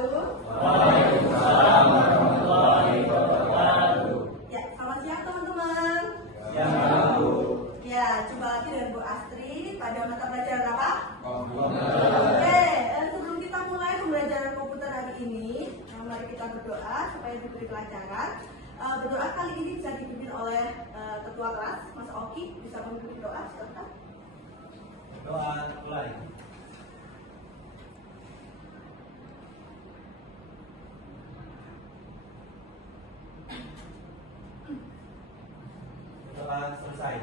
wabarakatuh. Waalaikumsalam warahmatullahi wabarakatuh. Ya, selamat siang teman-teman. Siang, Bu. Ya, jumpa lagi dengan Bu Astri pada mata pelajaran apa? Komputer. Oke, sebelum kita mulai pembelajaran komputer hari ini, mari kita berdoa supaya diberi kelancaran. Berdoa kali ini bisa dipimpin oleh Ketua Kelas, Mas Oki. Bisa memimpin doa, silakan. Doa mulai. Doa selesai.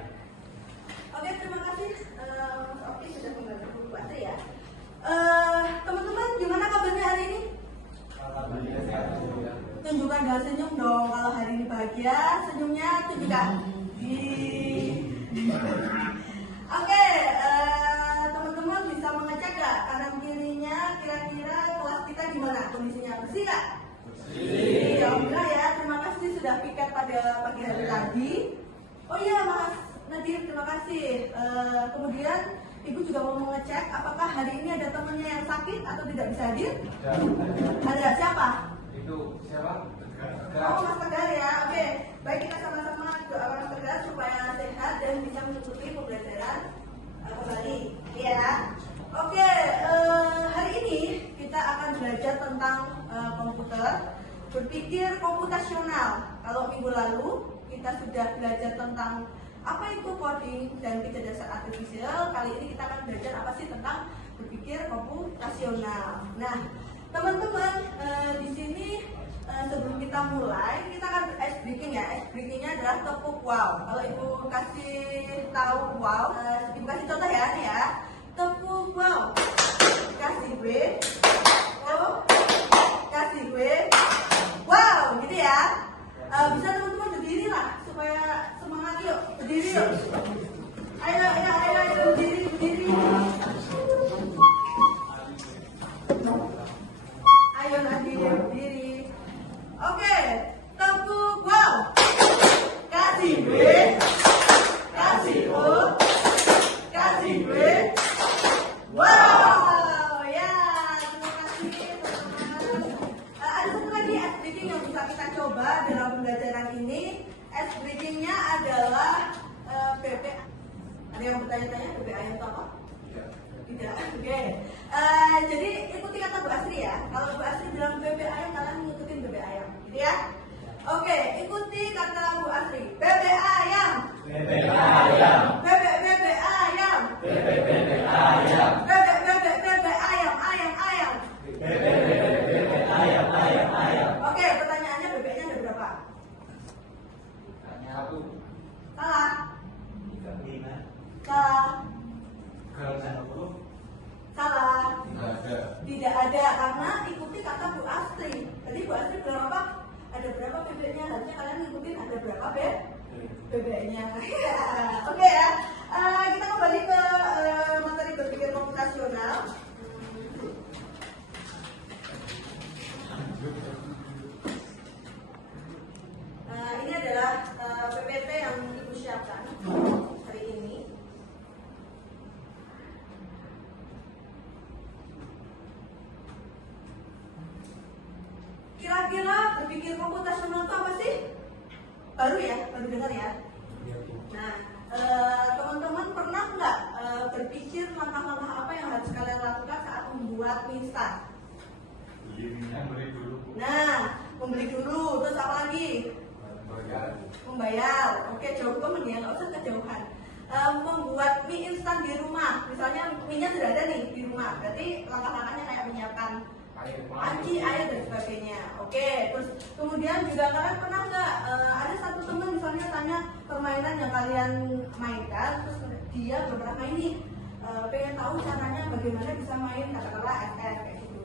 Oke, terima kasih Mas Oki sudah membantu Bu Astri ya. Teman-teman, gimana kabarnya hari ini? Alhamdulillah sehat, Bu. Tunjukkan dengan senyum dong. Kalau hari ini bahagia, senyumnya tunjukkan. Oke, teman-teman bisa mengecek nggak kanan kirinya kira-kira kelas kita gimana kondisinya, bersih nggak? Bersih. Alhamdulillah ya. Terima kasih sudah piket pada pagi hari tadi. Oh iya Mas Nadir, terima kasih. Kemudian Ibu juga mau mengecek apakah hari ini ada temannya yang sakit atau tidak bisa hadir? Ada siapa? Itu siapa? Oh, Mas Tegar ya. Oke, baik, kita sama-sama doakan Mas Tegar supaya sehat dan bisa mengikuti pembelajaran kembali. Iya. Oke, hari ini kita akan belajar tentang komputer, berpikir komputasional. Kalau minggu lalu kita sudah belajar tentang apa itu coding dan kecerdasan artifisial. Kali ini kita akan belajar apa sih tentang berpikir komputasional. Nah, teman-teman, di sini sebelum kita mulai, kita akan ice breaking ya. Ice breakingnya adalah tepuk wow. Kalau Ibu kasih tahu wow, Ibu kasih contoh ya, nih ya. Tepuk wow. Kasih W. Oh, kasih W. Wow, gitu ya. Bisa teman-teman berdiri lah supaya semangat, yuk. Berdiri yuk. Ayo, berdiri. Ayo Nadir, berdiri. Oke, tepuk wow. Kasih B, kasih O, kasih B. Wow, ya, terima kasih teman-teman. Ada satu lagi ice breaking yang bisa kita coba dalam pembelajaran ini. Ice breakingnya adalah BPA. Ada yang bertanya-tanya BPA itu apa? Tidak, oke. Jadi ikuti kata Bu Astri ya. Kalau Bu Astri bilang bebek ayam, kalian ngikutin bebek ayam, gitu ya. Oke, ikuti kata Bu Astri. Bebek ayam. Bebek ayam. Bebek ayam. Bebek ayam. Bebek ayam. Ayam. Bebek ayam. Oke, pertanyaannya bebeknya ada berapa? Satu. Salah. 35. Salah. Kalau 10. Salah. Tidak ada. Tidak ada, karena ikuti kata Bu Astri. Tadi Bu Astri bilang apa? Ada berapa bebeknya? Harusnya kalian ngikutin ada berapa bebeknya. Oke ya. Kita kembali ke materi berpikir komputasional. Ini adalah PPT yang Ibu siapkan hari ini. Kira-kira berpikir komputasional itu apa sih? Baru ya, baru dengar ya. Nah, teman-teman pernah nggak berpikir langkah-langkah apa yang harus kalian lakukan saat membuat mie instan? Beli dulu. Nah, membeli dulu, terus apa lagi? Membayar. Oke, jauh temen ya, nggak usah kejauhan. Membuat mie instan di rumah, misalnya mie-nya sudah ada nih di rumah, berarti langkah-langkahnya kayak menyiapkan panci, air dan sebagainya. Oke, terus kemudian juga kalian pernah nggak ada satu teman misalnya tanya permainan yang kalian mainkan, terus dia belum pernah main nih, pengen tahu caranya bagaimana bisa main katakanlah FF kayak gitu.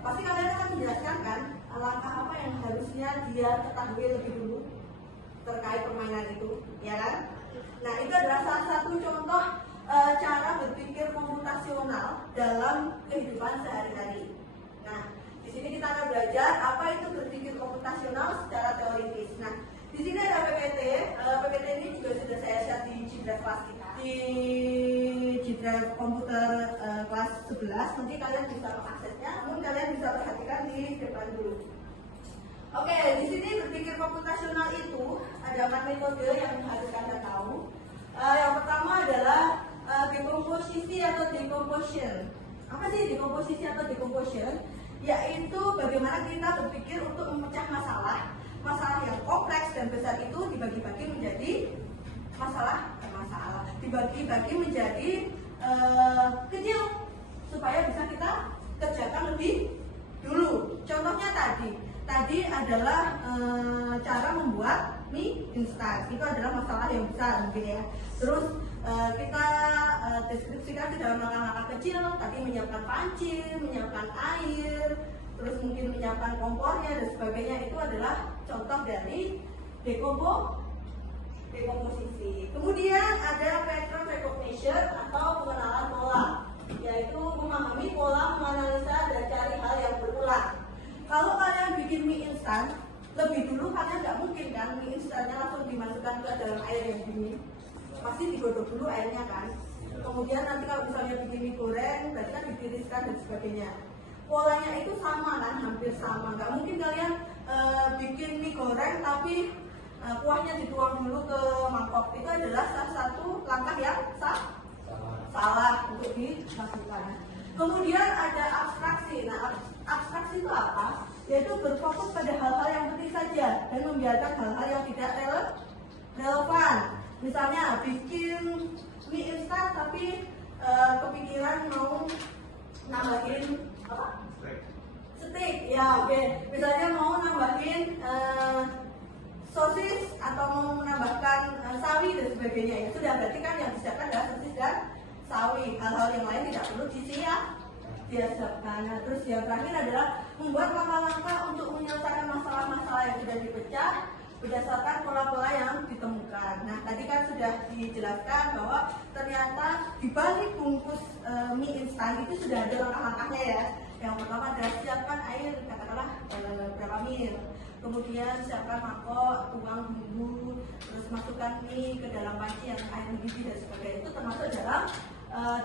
Pasti kalian akan menjelaskan kan langkah apa yang harusnya dia ketahui lebih dulu terkait permainan itu, ya kan? Nah, itu adalah salah satu contoh cara berpikir komputasional dalam kehidupan sehari-hari. Nah, di sini kita akan belajar apa itu berpikir komputasional secara teoritis. Nah, di sini ada PPT. PPT ini juga sudah saya share di Cibras kelas kita. Di drive komputer kelas 11, nanti kalian bisa mengaksesnya, namun kalian bisa perhatikan di depan dulu. Oke, di sini berpikir komputasional itu ada 4 metode yang harus kalian tahu. Yang pertama adalah dekomposisi atau decomposition. Apa sih dekomposisi atau decomposition? Yaitu bagaimana kita berpikir untuk memecah masalah yang kompleks dan besar itu dibagi-bagi menjadi dibagi-bagi menjadi kecil supaya bisa kita kerjakan lebih dulu. Contohnya tadi adalah cara membuat mie instan. Itu adalah masalah yang besar mungkin ya. Terus kita deskripsikan ke dalam langkah-langkah kecil. Tadi menyiapkan panci, menyiapkan air, terus mungkin menyiapkan kompornya dan sebagainya. Itu adalah contoh dari dekomposisi. Kemudian ada pattern recognition atau pengenalan pola, yaitu memahami pola, menganalisa dan cari hal yang berulang. Kalau kalian bikin mie instan, lebih dulu kalian nggak mungkin kan mie instannya langsung dimasukkan ke dalam air yang dingin, pasti digodok dulu airnya kan. Kemudian nanti kalau misalnya bikin mie goreng, berarti kan ditiriskan dan sebagainya. Polanya itu sama kan, hampir sama. Nggak mungkin kalian bikin mie goreng tapi kuahnya dituang dulu ke mangkok. Itu adalah salah satu langkah yang salah untuk dilakukan. Kemudian ada abstraksi. Nah, abstraksi itu apa? Yaitu berfokus pada hal-hal yang penting saja dan membiarkan hal-hal yang tidak relevan. Misalnya bikin mie instan tapi kepikiran mau nambahin apa? Steak. Ya, oke. Misalnya mau nambahin sosis atau mau menambahkan sawi dan sebagainya. Ya sudah, berarti kan yang disiapkan adalah sosis dan sawi. Hal-hal yang lain tidak perlu disiapkan. Nah, terus yang terakhir adalah membuat langkah-langkah untuk menyelesaikan masalah-masalah yang sudah dipecah berdasarkan pola-pola yang ditemukan. Nah, tadi kan sudah dijelaskan bahwa ternyata di balik bungkus mie instan itu sudah ada langkah-langkahnya ya. Yang pertama adalah siapkan air, katakanlah berapa mil. Kemudian siapkan mangkok, tuang bumbu, terus masukkan mie ke dalam panci yang air mendidih dan sebagainya. Itu termasuk dalam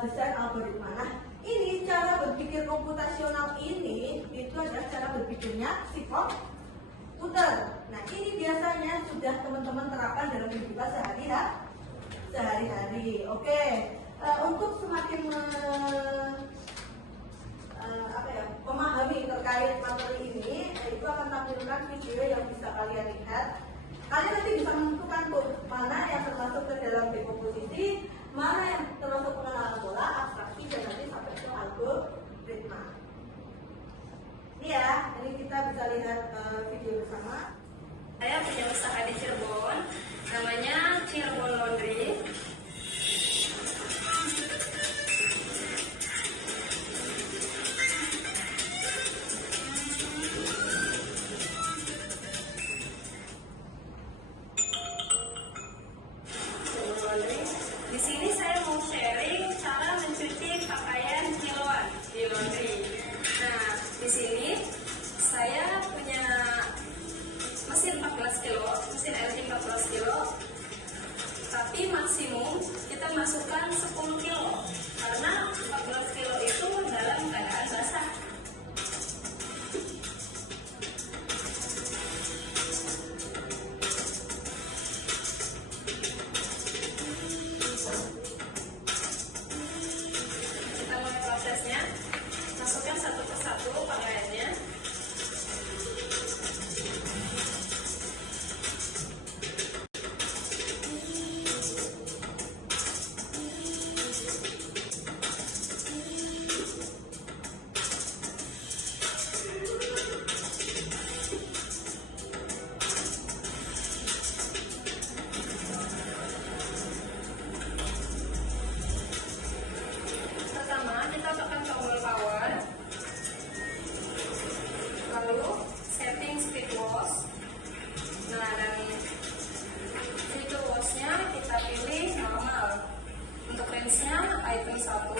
desain algoritma. Nah, ini cara berpikir komputasional ini itu adalah cara berpikirnya si komputer. Nah, ini biasanya sudah teman-teman terapkan dalam kehidupan sehari-hari. Oke, untuk semakin memahami terkait materi ini, itu akan tampilkan video yang bisa kalian lihat. Kalian nanti bisa menentukan tuh mana yang termasuk ke dalam dekomposisi, mana yang termasuk pengenalan pola, abstraksi, dan nanti sampai ke algoritma. Ini ya, ini kita bisa lihat video bersama. Saya punya usaha di Cirebon, namanya Cirebon Laundry. Di sini saya mau sharing cara mencuci pakaian kiloan di laundry. Nah, di sini saya punya mesin 14 kilo, mesin LG 14 kilo. Tapi maksimum kita masukkan 10 kilo karena 14 kilo itu dalam keadaan basah. Masukkan satu persatu pakaiannya. Pertama, kita tekan tombol power. Lalu setting speed wash. Nah, dan fitur washnya kita pilih normal. Untuk range-nya item 1.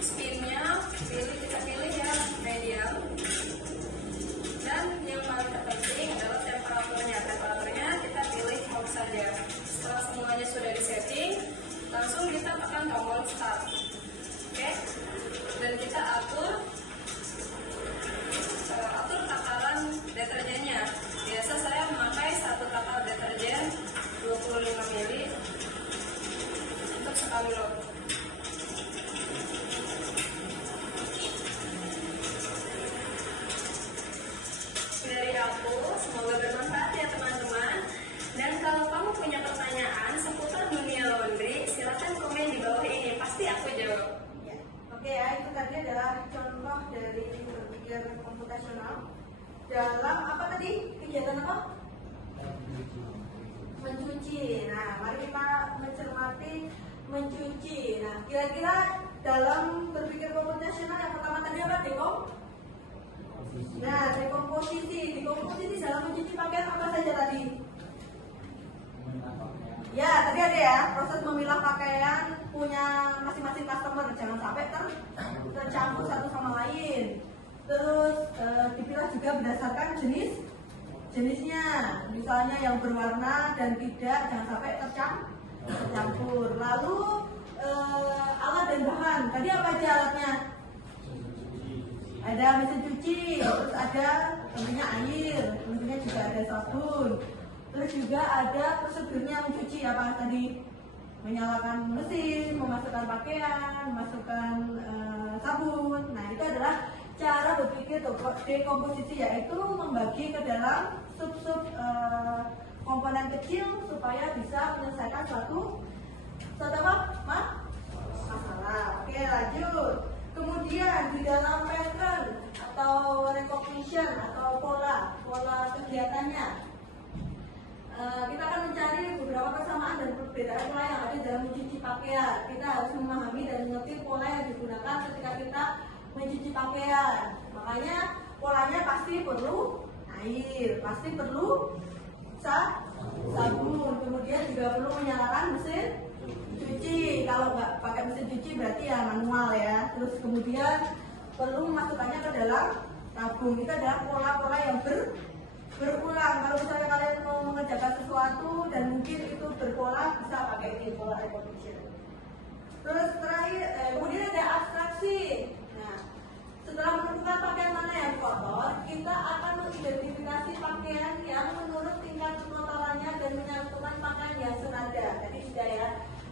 Spin-nya kita pilih ya medium. Dan yang paling terpenting adalah temperaturnya. Temperaturnya kita pilih off saja. Setelah semuanya sudah disetting, langsung kita tekan tombol start. Oke, dan kita atur takaran deterjennya. Biasa saya memakai 1 takar deterjen 25 ml untuk sekali load. Dari aku, semoga bermanfaat ya teman-teman. Dan kalau kamu punya pertanyaan seputar dunia laundry, silakan komen di bawah ini, pasti aku jawab. Ya. Oke ya, itu tadi adalah contoh dari berpikir komputasional dalam apa tadi? Kegiatan apa? Mencuci. Nah, mari kita mencermati mencuci. Nah, kira-kira dalam berpikir komputasional yang pertama tadi apa? Nah, dekomposisi. Dekomposisi dalam mencuci pakaian apa saja tadi? Ya, tadi ada ya, proses memilah pakaian punya masing-masing customer, jangan sampai tercampur satu sama lain. Terus dipilah juga berdasarkan jenisnya, misalnya yang berwarna dan tidak, jangan sampai tercampur. Lalu alat dan bahan, tadi apa aja alatnya? Ada mesin cuci, terus ada tentunya air, tentunya juga ada sabun. Terus juga ada prosedurnya mencuci, apa tadi? Menyalakan mesin, memasukkan pakaian, memasukkan sabun. Nah, itu adalah cara berpikir dekomposisi, yaitu membagi ke dalam sub-sub komponen kecil supaya bisa menyelesaikan suatu apa? Masalah. Oke, lanjut. Kemudian di dalam pattern atau recognition atau pola kegiatannya, kita akan mencari beberapa persamaan dan perbedaan pola yang ada dalam mencuci pakaian. Kita harus memahami dan mengerti pola yang digunakan ketika kita mencuci pakaian. Makanya polanya pasti perlu air, pasti perlu sabun, kemudian juga perlu menyalakan mesin cuci. Kalau nggak pakai mesin cuci berarti ya manual ya. Terus kemudian perlu memasukkannya ke dalam tabung. Itu adalah pola-pola yang berulang. Kalau misalnya kalian mau mengerjakan sesuatu dan mungkin itu berpola, bisa pakai ini pola recognition. Terus terakhir, kemudian ada abstraksi. Nah, setelah menemukan pakaian mana yang kotor, kita akan mengidentifikasi pakaian yang menurut tingkat kekotorannya dan menyatukan pakaian yang senada. Tadi sudah ya,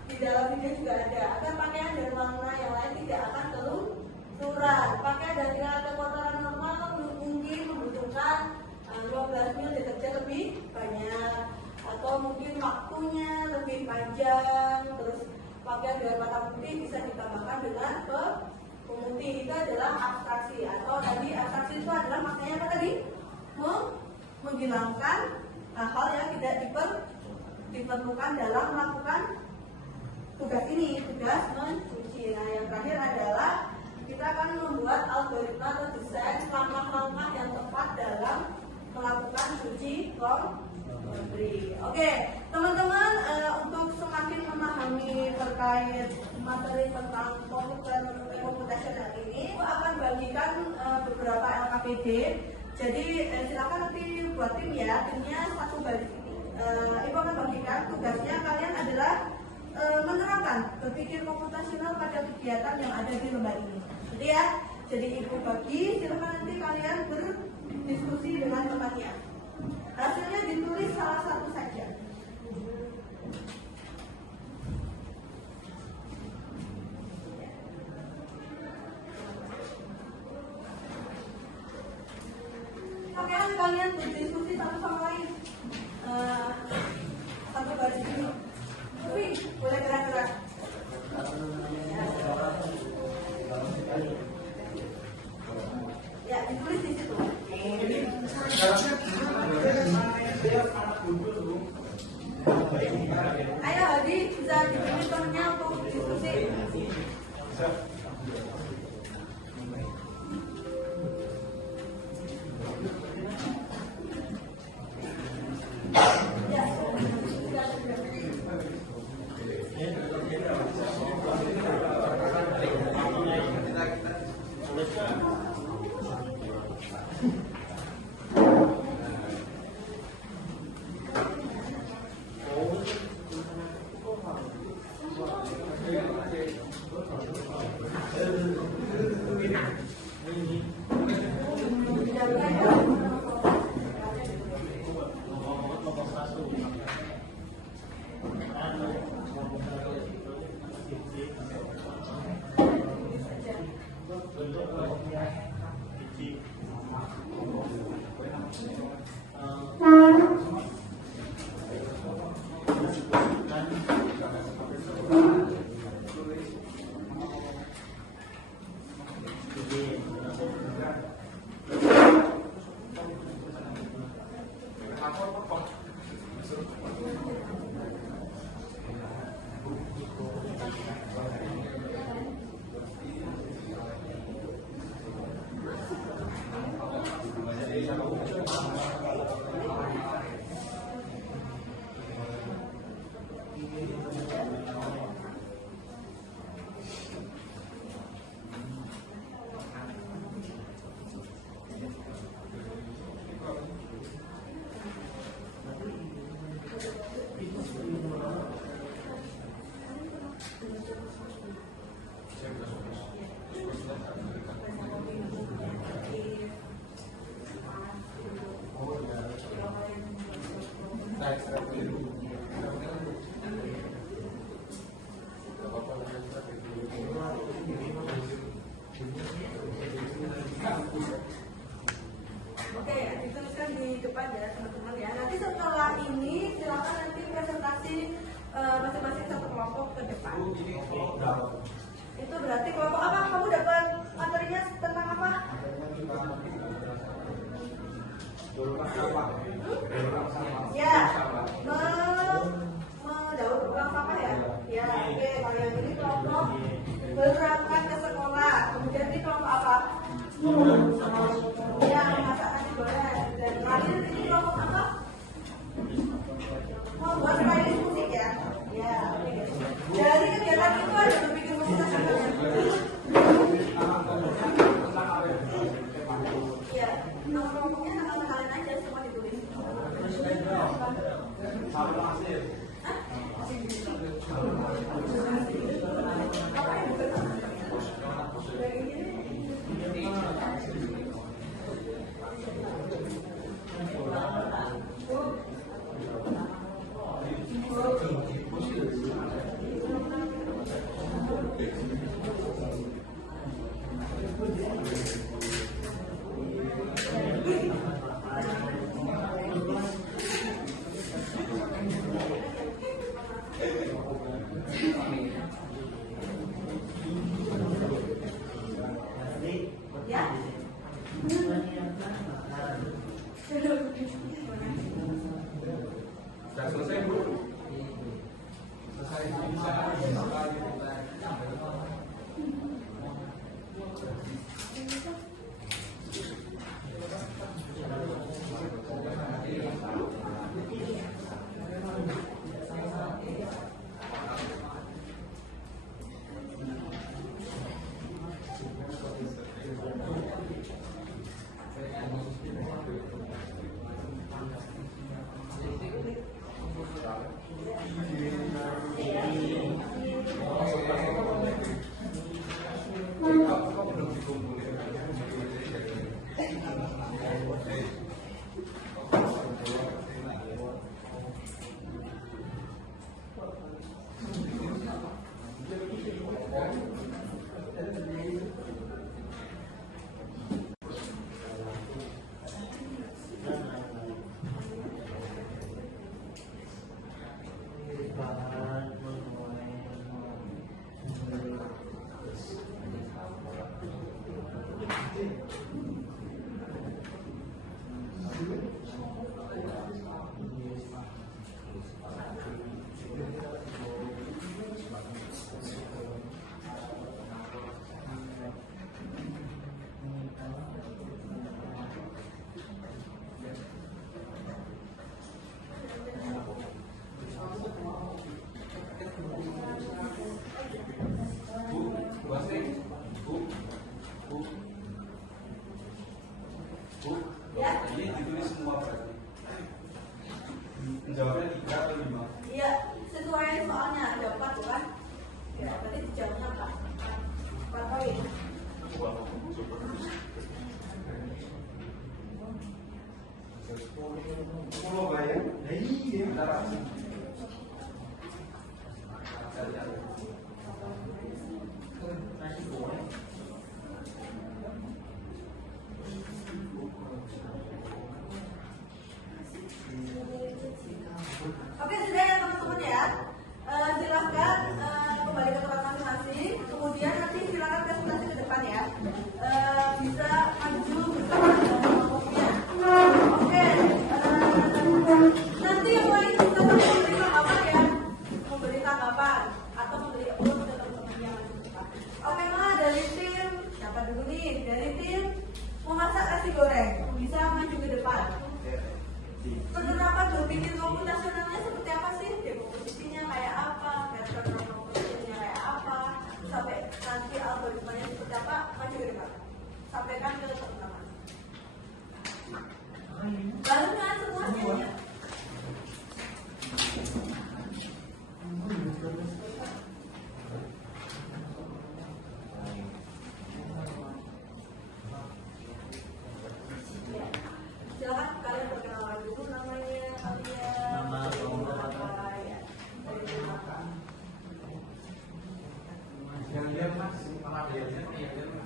di dalam video juga ada. Agar pakaian dan warna yang lain tidak akan keluyuran. Pakaian dan tingkat kekotoran normal mungkin membutuhkan 12 ml deterjen lebih banyak, atau mungkin waktunya lebih panjang. Terus pakaian berwarna putih bisa ditambahkan dengan pemutih. Itu adalah abstraksi, atau tadi abstraksi itu adalah maknanya apa tadi? Menghilangkan hal yang tidak diperlukan dalam melakukan tugas ini, tugas mencuci. Nah, yang terakhir adalah kita akan membuat algoritma atau desain langkah-langkah yang tepat dalam melakukan cuci laundry. Oke, teman-teman, untuk semakin memahami terkait materi tentang komputasional ini, aku akan bagikan beberapa LKPD. Jadi silakan nanti buat tim ya, timnya satu baris ini. Ibu akan bagikan tugasnya, kalian adalah menerapkan berpikir komputasional pada kegiatan yang ada di lembar ini. Jadi ya, jadi ibu bagi, silakan nanti kalian berdiskusi dengan temannya. Hasilnya ditulis salah satu saja. Pakaian kalian berdiskusi satu sama lain. Satu baris ini. Tapi boleh gerak-gerak. Ya, ditulis di situ. Ayo Hadi, bisa diberi temennya untuk diskusi. Oke, dituliskan di depan ya teman-teman ya. Nanti setelah ini silakan nanti presentasi masing-masing satu kelompok ke depan. Itu berarti kelompok apa? Kamu dapat materinya tentang apa? Ya, mendaur ulang sampah ya. Ya, oke. Kalau yang ini kelompok berangkat ke sekolah. Kemudian ini kelompok apa? Ya, masak nasi goreng. Dan terakhir ini kelompok apa? Membuat playlist musik ya. Ya, oke. Dari kegiatan itu ada berbikin musik nasional. Ya, kelompoknya nama kalian aja semua ditulis. Ya. Sudah selesai Bu? Selesai bisa. Ini ditulis semua berarti. Jawabnya 3 atau 5? Iya, sesuai soalnya ada 4 bukan? Ya, berarti dijawabnya 4 poin. Pulau Bayang, iya, bentar. Oke, sudah ya teman-teman ya.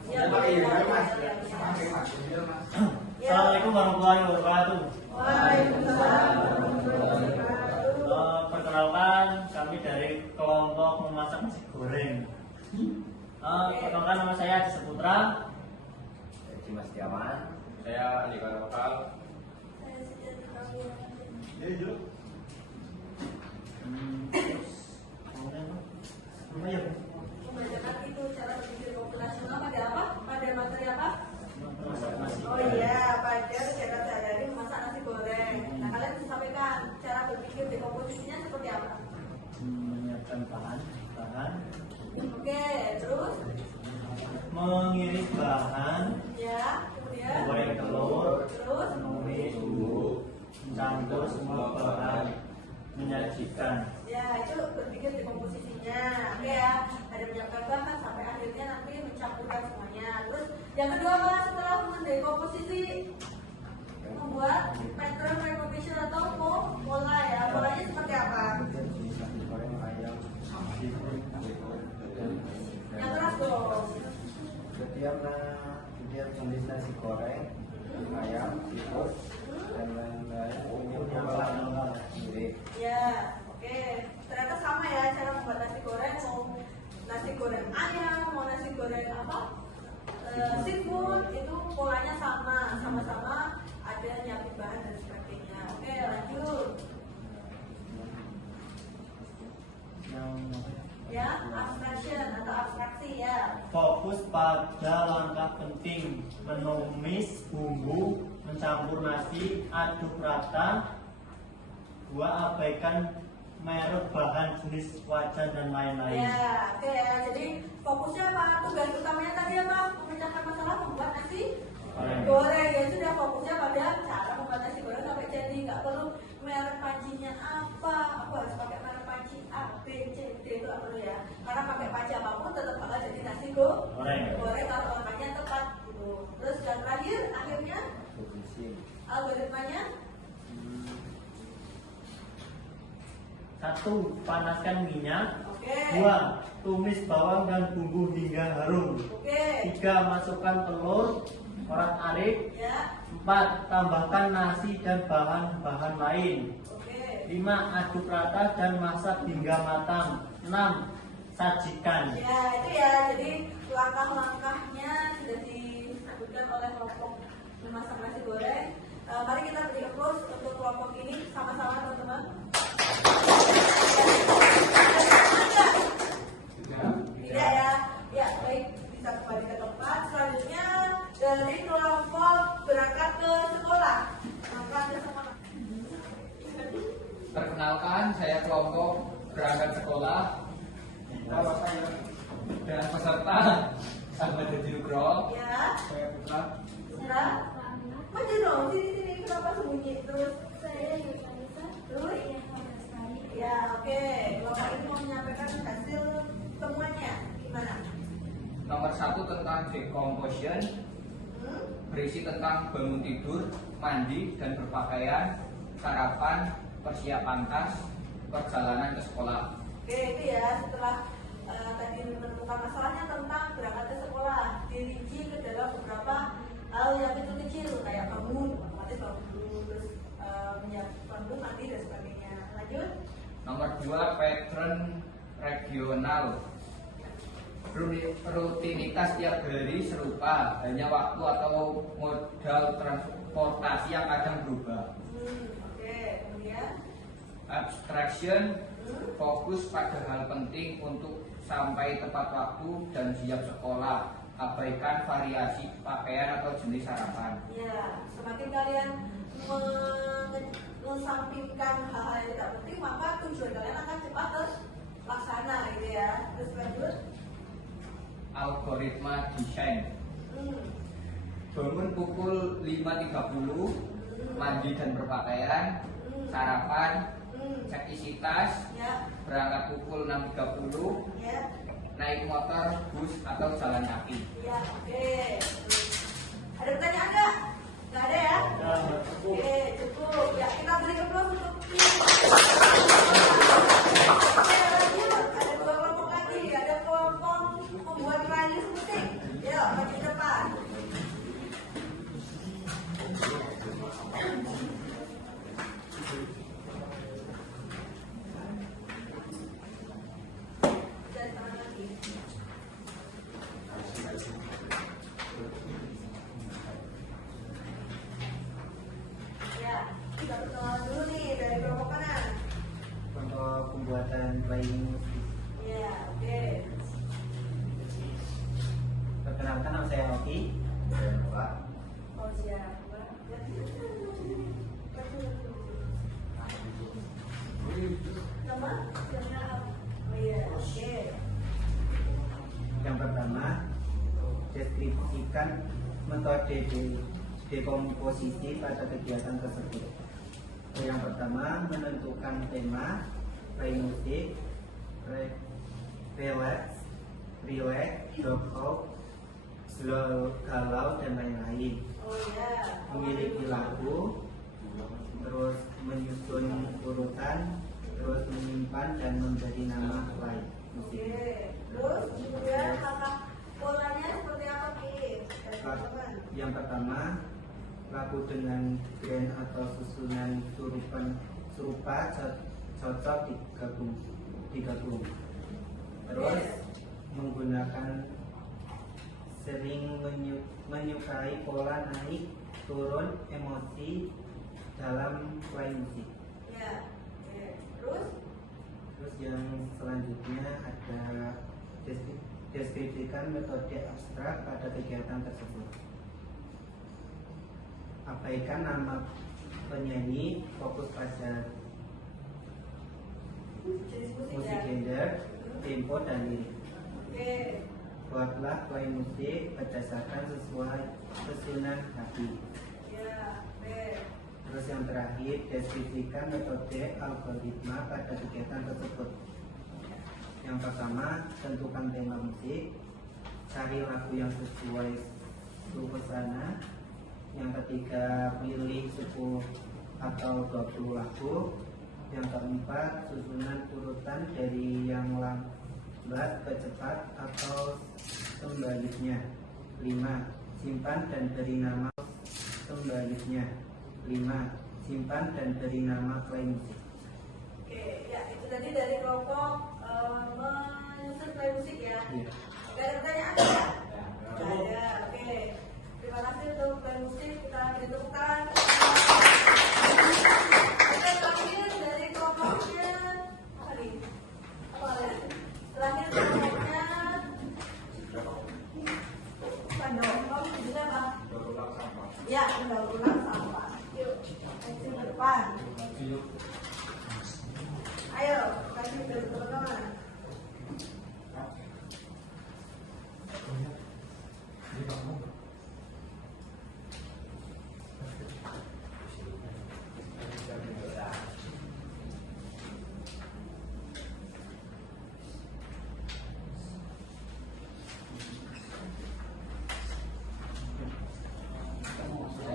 Ya, Pakai boleh, ya, boleh, Mas. boleh, Pakai ya. Mas. Iya, Mas. Ya. Assalamualaikum warahmatullahi wabarakatuh. Waalaikumsalam warahmatullahi wabarakatuh. Perkenalkan, kami dari kelompok memasak nasi goreng. Perkenalkan, nama saya Adi Saputra. Dimas Setiawan. Saya Andika Lokal. Saya Siti Kawin. Iya, Jo. Terus, ya, Membacakan itu cara berpikir populasional pada apa? Pada materi apa? memasak nasi Oh iya, pada kegiatan sehari-hari memasak nasi goreng. Nah, kalian bisa sampaikan cara berpikir dekomposisinya seperti apa? Menyiapkan bahan, Oke, terus mengiris bahan, ya, kemudian goreng telur, terus menumis bumbu, mencampur semua bahan, menyajikan. ya itu berpikir dekomposisinya. Oke ya, ada menyiapkan bahan sampai akhirnya nanti mencampurkan semuanya. Terus yang kedua apa? Setelah mendekomposisi membuat pattern recognition atau pola ya. Polanya seperti apa? Yang keras dong. Setiap jenis nasi goreng, ayam, tikus, dan lain-lain punya pola sendiri. Ya, oke. Ternyata sama ya cara membuat nasi goreng. Mau nasi goreng ayam, mau nasi goreng apa? Seafood itu polanya sama-sama ada nyiapin bahan dan sebagainya. Oke, lanjut. Ya, abstraction atau abstraksi ya. Fokus pada langkah penting, menumis bumbu, mencampur nasi, aduk rata. Dua, abaikan merek bahan jenis wajan dan lain-lain. Ya, oke ya. Jadi fokusnya apa? Tugas utamanya tadi apa? Memecahkan masalah membuat nasi goreng. Ya sudah, fokusnya pada cara membuat nasi goreng sampai jadi. Nggak perlu merek pancinya apa. Aku harus pakai merek panci A, B, C, D itu nggak perlu ya. Karena pakai panci apapun tetap bakal jadi nasi goreng kalau langkahnya tepat gitu. Terus yang terakhir akhirnya algoritmanya. 1. Panaskan minyak. Oke. 2. Tumis bawang dan bumbu hingga harum. Oke. 3. Masukkan telur, orak-arik. Ya. 4. Tambahkan nasi dan bahan-bahan lain. Oke. 5. Aduk rata dan masak hingga matang. 6. Sajikan. Ya itu ya, jadi langkah-langkahnya sudah disebutkan oleh kelompok memasak nasi goreng. Mari kita beri applause untuk kelompok ini sama-sama teman-teman. Tidak ya, ya baik, bisa kembali ke tempat. Selanjutnya dari kelompok berangkat ke sekolah. Berangkat ke sekolah. Perkenalkan, saya kelompok berangkat sekolah Nama saya dan peserta Ahmad Dadi Nugroho. Ya, saya Putra. Sera. Maju dong, sini kenapa sembunyi terus? Terus? Ya, oke. Bapak ini mau menyampaikan hasil temuannya gimana? Nomor 1 tentang decomposition, berisi tentang bangun tidur, mandi dan berpakaian, sarapan, persiapan tas, perjalanan ke sekolah. Oke, itu ya setelah tadi menemukan masalahnya tentang berangkat ke sekolah, dirinci ke dalam beberapa hal yang kecil-kecil kayak bangun, otomatis bangun dulu, terus menyiapkan dulu mandi dan sebagainya. Lanjut. Nomor 2 pattern regional. Rutinitas tiap hari serupa, hanya waktu atau modal transportasi yang kadang berubah. Oke, kemudian Abstraction, fokus pada hal penting untuk sampai tepat waktu dan siap sekolah. Abaikan variasi pakaian atau jenis sarapan. ya, semakin kalian mengesampingkan hal-hal yang tidak penting, maka tujuan kalian akan cepat terlaksana gitu ya. Terus lanjut. Algoritma desain. Hmm. Bangun pukul 5.30, mandi dan berpakaian, sarapan, cek isi tas, Ya, berangkat pukul 6.30, ya, naik motor, bus atau jalan kaki. ya, oke. Ada pertanyaan nggak? Nggak ada ya? Oke, cukup. Ya, kita beri applause untuk Oke, lanjut. Ada dua kelompok lagi. Ada kelompok membuat radius penting. Ya, bagi pembuatan playing musik. Ya, oke. Perkenalkan, nama saya Oki. Pak. Oh siapa? Nama? Oh iya, oke. Yang pertama, deskripsikan metode dekomposisi pada kegiatan tersebut. Yang pertama, menentukan tema, play musik, relax, drop out, galau, dan lain-lain. Oh iya. Memiliki lagu, terus menyusun urutan, terus menyimpan dan memberi nama play musik. Oke. Terus kemudian kakak polanya seperti apa nih? Teman-teman. Yang pertama, lagu dengan band atau susunan serupa cocok digabung. Terus menggunakan sering menyukai pola naik turun emosi dalam play musik. Ya. Oke. Terus Yang selanjutnya ada deskripsikan metode abstrak pada kegiatan tersebut. Abaikan nama penyanyi, fokus pada jenis musik musik ya. gender, tempo, dan lirik. Oke. Buatlah play musik berdasarkan sesuai susunan hati. Ya. Oke. Terus yang terakhir, deskripsikan metode algoritma pada kegiatan tersebut. Yang pertama, tentukan tema musik, cari lagu yang sesuai suasana. Yang ketiga, pilih 10 atau 20 lagu. Yang keempat, susunan urutan dari yang lambat ke cepat atau sebaliknya. 5. Simpan dan beri nama sebaliknya. 5. Simpan dan beri nama play musik. Oke, ya itu tadi dari kelompok menyusun play musik ya. Iya. Oke, ada pertanyaan ya? Ada. Oke. Terima kasih untuk play musik. Kita beri tepuk tangan. Oke, terakhir dari kelompoknya apa nih? Apa ya? Terakhir kelompoknya Bandung. Kamu judulnya apa? Ya, mendaur ulang sampah. Yuk, ayo ke depan. Ayo, kasih ke teman-teman.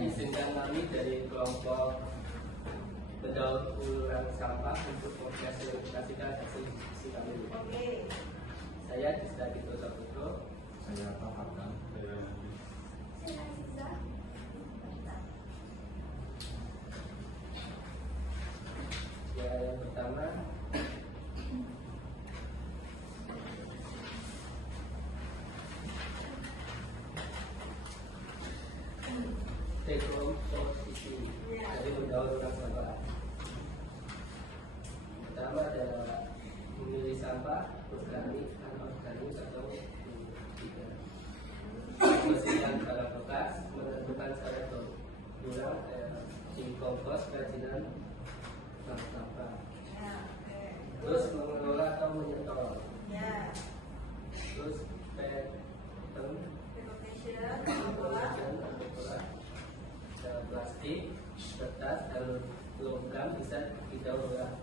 Izinkan kami dari kelompok mendaur ulang sampah untuk mempresentasikan hasil diskusi kami. Oke. Saya Dista Dito Saputra. Saya Pak Kapten. Ya, yang pertama dekomposisi dari mendaur ulang sampah. Pertama adalah memilih sampah organik, anorganik atau tidak. Membersihkan barang bekas, menentukan cara berulang, dekompos, kerajinan bank sampah. Ya, oke. Terus mengelola atau menyetor. Ya, Terus pattern, recognition, bola. plastik, kertas, dan logam bisa didaur ulang.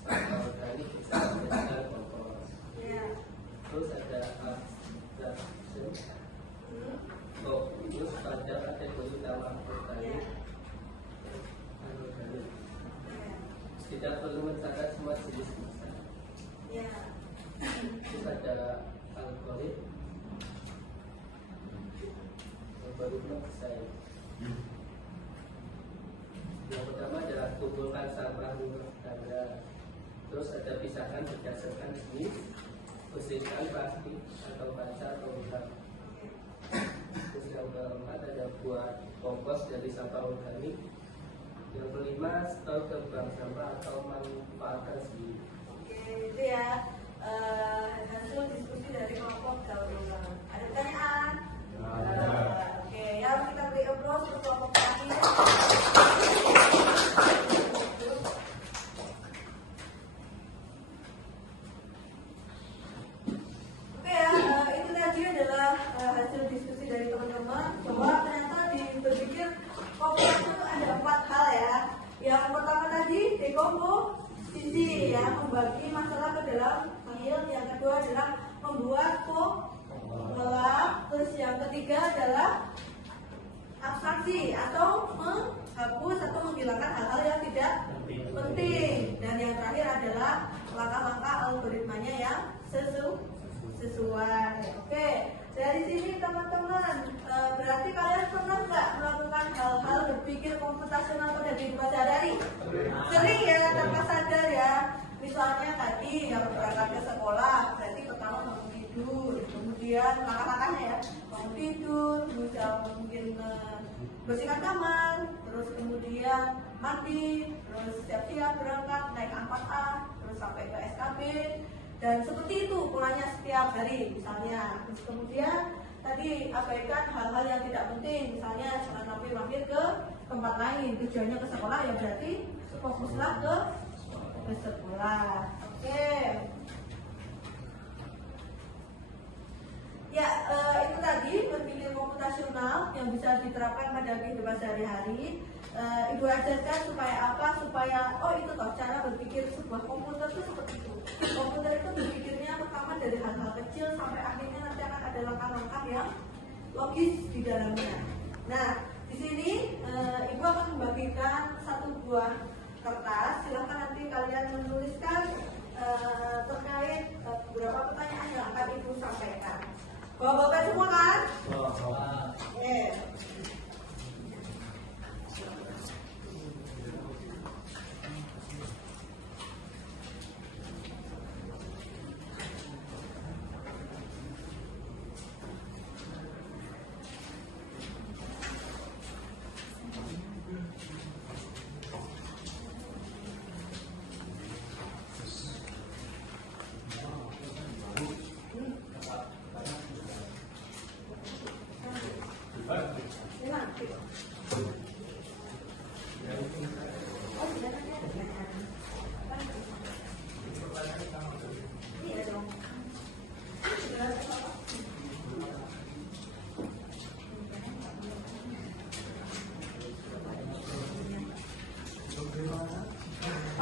Sampah organik bisa dijadikan kompos. Ya. Terus ada abstraction, Hmm. fokus pada kategori utama organik, anorganik. Ya. Tidak perlu mencatat semua jenis massa. Ya. Terus ada algoritma desain. Yang pertama adalah kumpulkan sampah rumah tangga. Terus ada pisahkan berdasarkan jenis, bersihkan plastik atau kaca atau logam. Terus yang keempat ada buat kompos dari sampah organik. Yang kelima, setor ke bank sampah atau manfaatkan sendiri. Oke, itu ya hasil diskusi dari kelompok daur ulang. Ada pertanyaan? Oke, ya kita beri applause untuk kelompok terakhir. Oke ya, itu tadi adalah hasil diskusi dari teman-teman. Bahwa ternyata berpikir komposisi itu ada 4 hal ya. Yang pertama tadi dekomposisi ya, membagi masalah ke dalam file. Yang kedua adalah membuat pola. Terus yang ketiga adalah abstraksi atau menghapus atau menghilangkan hal-hal yang tidak penting. Dan yang terakhir adalah langkah-langkah algoritmanya yang sesuai. Oke, dari sini teman-teman, berarti kalian pernah nggak melakukan hal-hal berpikir komputasional pada kehidupan sehari-hari? Sering ya, tanpa sadar ya. Misalnya tadi yang berangkat ke sekolah, berarti pertama bangun tidur, kemudian langkah-langkahnya ya, bangun tidur, mungkin bersihkan kamar, terus kemudian mandi, terus siap-siap berangkat naik angkot A, terus sampai ke SKB. Dan seperti itu polanya setiap hari misalnya. Terus kemudian tadi abaikan hal-hal yang tidak penting, misalnya jangan sampai mampir ke tempat lain. Tujuannya ke sekolah ya berarti fokuslah ke sekolah. Oke. Ya, itu tadi berpikir komputasional yang bisa diterapkan pada kehidupan sehari-hari. Ibu ajarkan supaya apa? Supaya itu toh cara berpikir sebuah komputer itu seperti itu. Komputer itu berpikirnya pertama dari hal-hal kecil sampai akhirnya nanti akan ada langkah-langkah yang logis di dalamnya. Nah, di sini ibu akan membagikan 1 buah kertas. Silahkan nanti kalian menuliskan terkait beberapa pertanyaan yang akan ibu sampaikan. Bapak-bapak semua kan? Oke.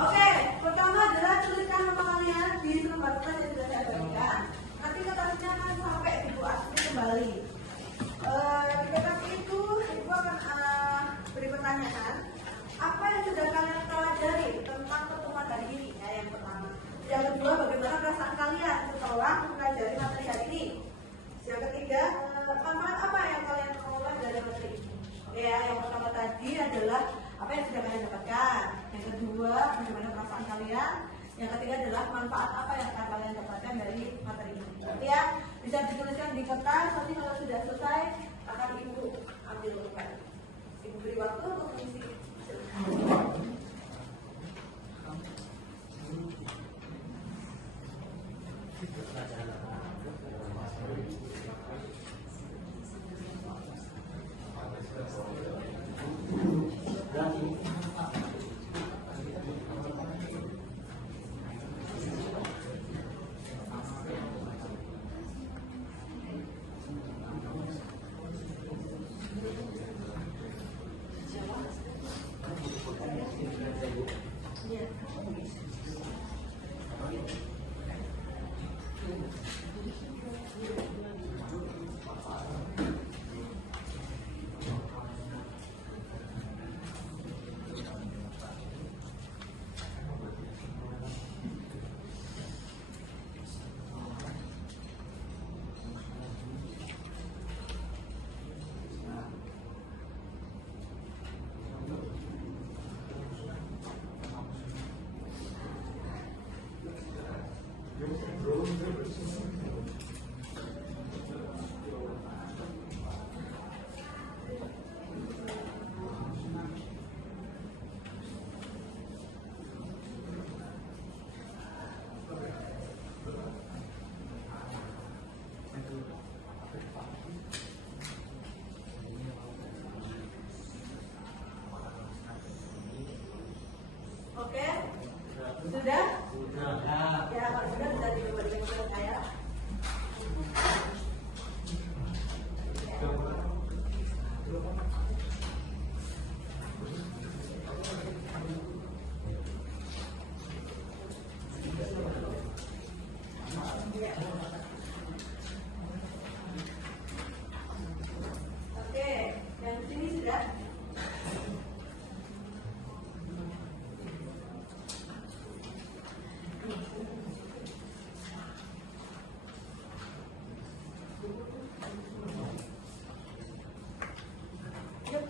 Oke, pertama adalah tuliskan nama kalian di lembar kertas yang sudah saya bagikan. Nanti kertasnya akan sampai di Bu Asmi kembali. Di kertas itu ibu akan beri pertanyaan. Apa yang sudah kalian pelajari tentang pertemuan hari ini? Ya, yang pertama. Yang kedua, bagaimana perasaan kalian setelah mempelajari materi hari ini? Yang ketiga, manfaat apa yang kalian peroleh dari materi ini? Ya, yang pertama tadi adalah apa yang sudah kalian dapatkan. Yang kedua, bagaimana perasaan kalian. Yang ketiga adalah manfaat apa yang akan kalian dapatkan dari materi ini. Berarti ya, bisa dituliskan di kertas. Nanti kalau sudah selesai, akan ibu ambil kembali. Ibu beri waktu untuk mengisi. Ya. Oke, yang di sini sudah. Yuk.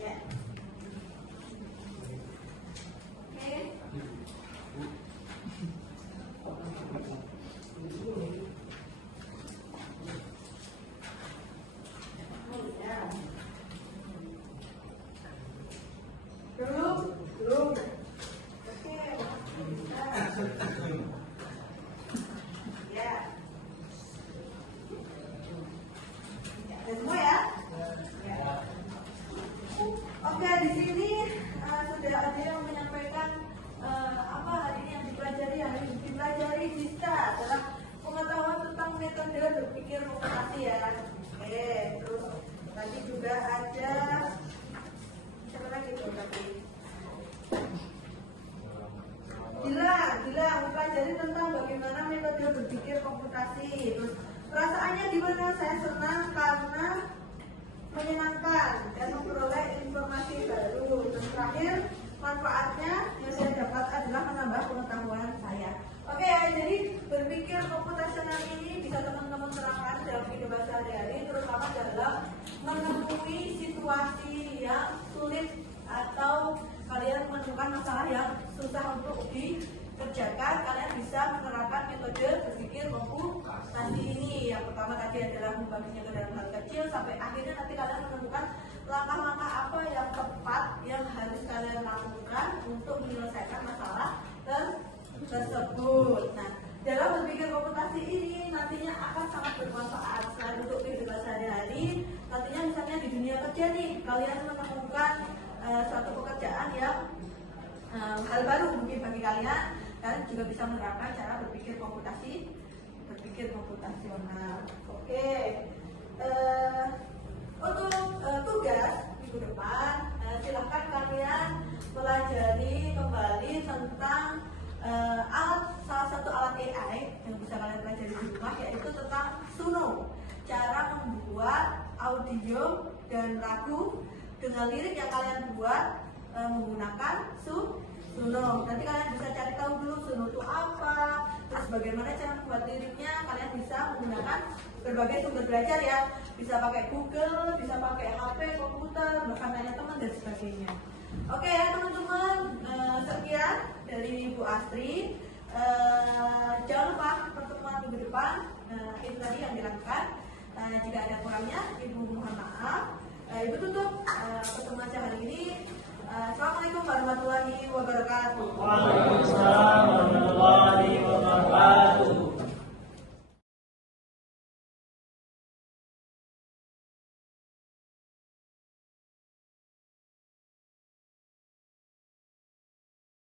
Ya. Oke. Ya. Belum. Oke. Ya. Ada semua ya? Ya. Oke, di sini sudah ada yang menyampaikan apa hari ini yang dipelajari. Hari ini dipelajari bisa adalah pengetahuan tentang metode berpikir komputasi ya. Oke, terus tadi juga ada siapa lagi tuh tadi? Gilang mempelajari tentang bagaimana metode berpikir komputasi. Terus perasaannya gimana? Saya senang karena menyenangkan dan memperoleh informasi baru. Dan terakhir, manfaatnya yang saya dapat adalah menambah pengetahuan saya. Oke ya, jadi berpikir komputasional ini bisa teman-teman terapkan dalam kehidupan sehari-hari, terutama dalam menemui situasi yang sulit atau kalian menemukan masalah yang susah untuk dikerjakan. Kalian bisa menerapkan metode berpikir komputasi ini. Yang pertama tadi adalah membaginya ke dalam hal kecil sampai akhirnya nanti kalian menemukan langkah-langkah apa yang tepat yang harus kalian lakukan untuk menyelesaikan masalah tersebut. Nah, dalam berpikir komputasi ini nantinya akan sangat bermanfaat selain untuk kehidupan sehari-hari. Nantinya misalnya di dunia kerja nih, kalian menemukan suatu pekerjaan yang hal baru mungkin bagi kalian juga bisa menerapkan cara berpikir komputasional. Oke. Untuk tugas minggu depan, silahkan kalian pelajari kembali tentang salah satu alat AI yang bisa kalian pelajari di rumah, yaitu tentang Suno. Cara membuat audio dan lagu dengan lirik yang kalian buat menggunakan Suno. Nanti kalian bisa cari tahu dulu Suno itu apa, terus bagaimana cara membuat liriknya. Kalian bisa menggunakan berbagai sumber belajar ya, bisa pakai Google, bisa pakai HP, komputer, bahkan tanya teman dan sebagainya. Oke ya teman-teman, sekian dari Bu Astri. Jangan lupa pertemuan minggu depan itu tadi yang dilakukan. Jika ada kurangnya, Ibu mohon maaf. Ibu tutup pertemuan hari ini. Assalamualaikum warahmatullahi wabarakatuh.